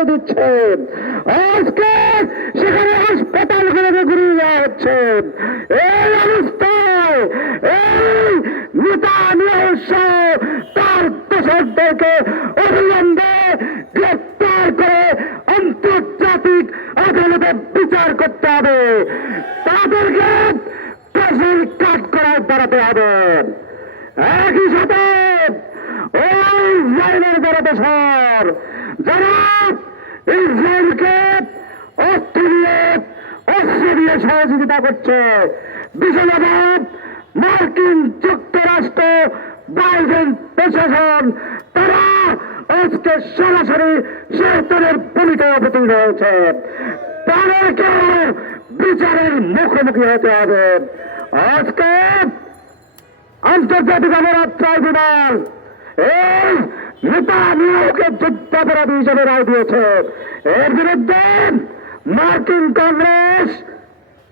করে দিচ্ছে। আজকে সেখানে হাসপাতালগুলোকে ঘুরিয়ে দেওয়া হচ্ছে। এই অবস্থায় এই নেতানিয়াহু সহ তার দোসরদেরকে অবিলম্বে গ্রেপ্তার করে আন্তর্জাতিক আদালতে বিচার করতে হবে। তাদেরকে ফাঁসির কাঠগড়ায় দাঁড়াতে হবে। একই সাথে ওই ইসরায়েলের বড় দেশর যারা ইসরায়েলকে অস্ত্র দিয়ে সহযোগিতা করছে, বিশেষত মার্কিন যুক্তরাষ্ট্র বাইডেন প্রশাসন, তারা আজকে সরাসরি শয়তানের ভূমিকায় অবতীর্ণ হয়েছে। তাদেরকে বিচারের মুখোমুখি হতে হবে। আজকে আন্তর্জাতিক অপরাধ ট্রাইব্যুনাল এই নেতানিয়াহুকে যুদ্ধাপরাধী হিসেবে রায় দিয়েছে। এর বিরুদ্ধে মার্কিন কংগ্রেস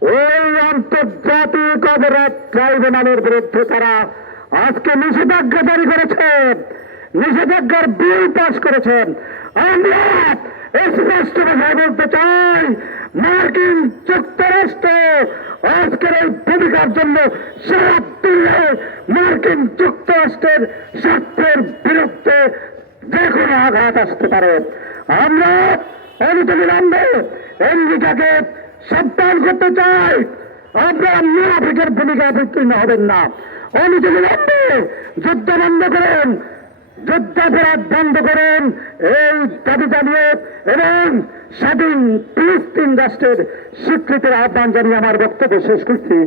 ওই আন্তর্জাতিক অপরাধ ট্রাইব্যুনালের বিরুদ্ধে তারা আজকে নিষেধাজ্ঞা জারি করেছেন, নিষেধাজ্ঞার বিল পাস করেছেন। আমরা স্পষ্ট ভাষায় বলতে চাই, মার্কিন যুক্তরাষ্ট্র আজকের এই ভূমিকার জন্য সারা দুনিয়ায় মার্কিন যুক্তরাষ্ট্রের স্বার্থের বিরুদ্ধে যে কোনো আঘাত আসতে পারে। আমরা অনতিবিলম্বে আমেরিকাকে সাবধান করতে চাই, আমরা মুনাফিকের ভূমিকায় অবতীর্ণ হবেন না। অনতিবিলম্বে যুদ্ধ বন্ধ করেন, যুদ্ধাপরাধ বন্ধ করেন, এই দাবি জানিয়ে এবং স্বাধীন ফিলিস্তিন রাষ্ট্রের স্বীকৃতির আহ্বান জানিয়ে আমার বক্তব্য শেষ করছি।